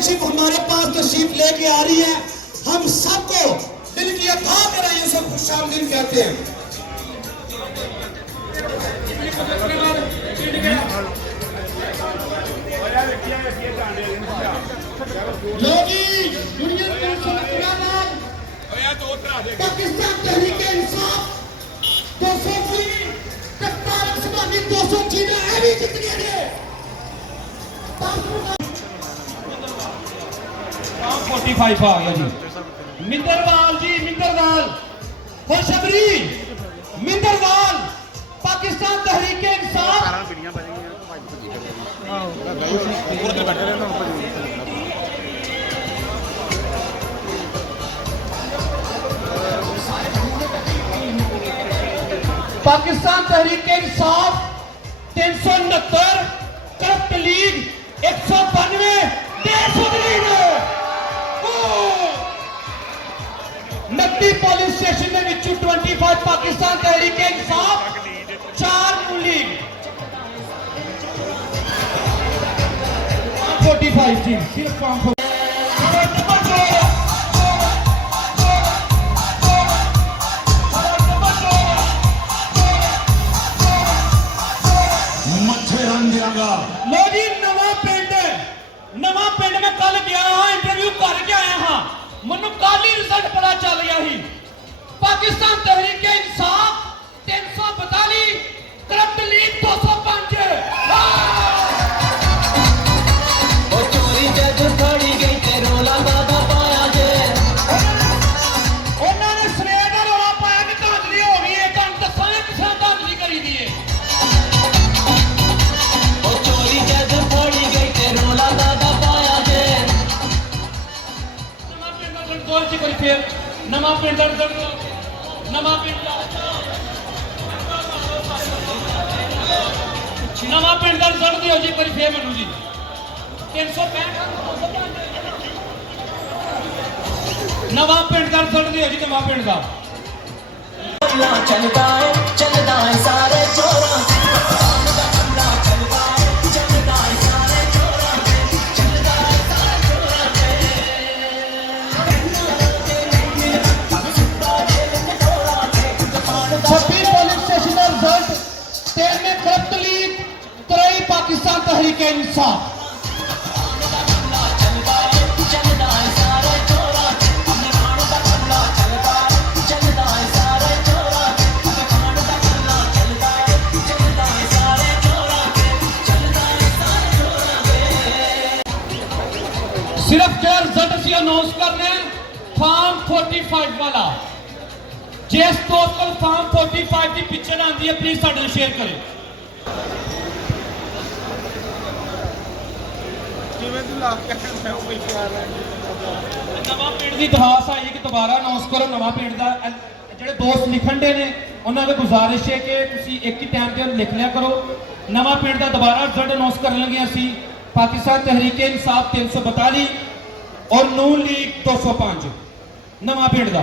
Championship हमारे पास तशरीफ लेके आ रही है। हम सबको दिल की अथा कराइए, सब खुशामदीद कहते हैं। पाकिस्तान तहरीक इंसाफ 220 तारक समानी 200 है भी जितनी है 45 आ गया जी। मिंदरवाल जी, मिंदरवाल खुशखबरी, मिंदरवाल पाकिस्तान तहरीक इंसाफ पाकिस्तान तहरीक इंसाफ 369 करप्ट लीग 192 नकदी पुलिस स्टेशन में 25 पाकिस्तान तहरीक इंसाफ 4 नून लीग 45 जी सिर्फ लो जी। नवा पिंड में कल गया हाँ, इंटरव्यू करके आया हाँ, मनु कल ही रिजल्ट पता चल गया ही। पाकिस्तान तहरीक इंसाफ 342 करप्ट लीग 205 चोरी जज फड़ी गई ते रोला दादा पाया जे उन्होंने सवेर का रौला पाया कि धांधली हो गई है। तुम दसांगे किस धांधली करी दी है। चोरी जज फड़ी गई ते रोला दादा पाया जे नवा पिंड का दौर च करी फिर नवा पिंड का नवा पिंड का रिजल्ट दियो जी करी फिर मनु जी 365 नवा पिंड का रिजल्ट दियो जी। नवा पिंड का चलदा है सारे चोरा पाकिस्तान तहरीक इंसाफ सिर्फ जो रिजल्ट असी अनाउंस करने फार्म 45 वाला जिस दोस्त को फार्म 45 की पिक्चर आती है प्लीज साढ़े शेयर करें। नवा पिंड की दरखास्त आई है कि दोबारा अनाउंस करो। नवा पिंड का जो दोस्त लिखन दे ने उन्होंने गुजारिश है कि तुम एक ही टाइम पर लिख लिया करो। नवा पिंड का दोबारा रिजल्ट अनाउंस कर लगे असी पाकिस्तान तहरीक इंसाफ 342 और नून लीग 205 नवा पिंड का।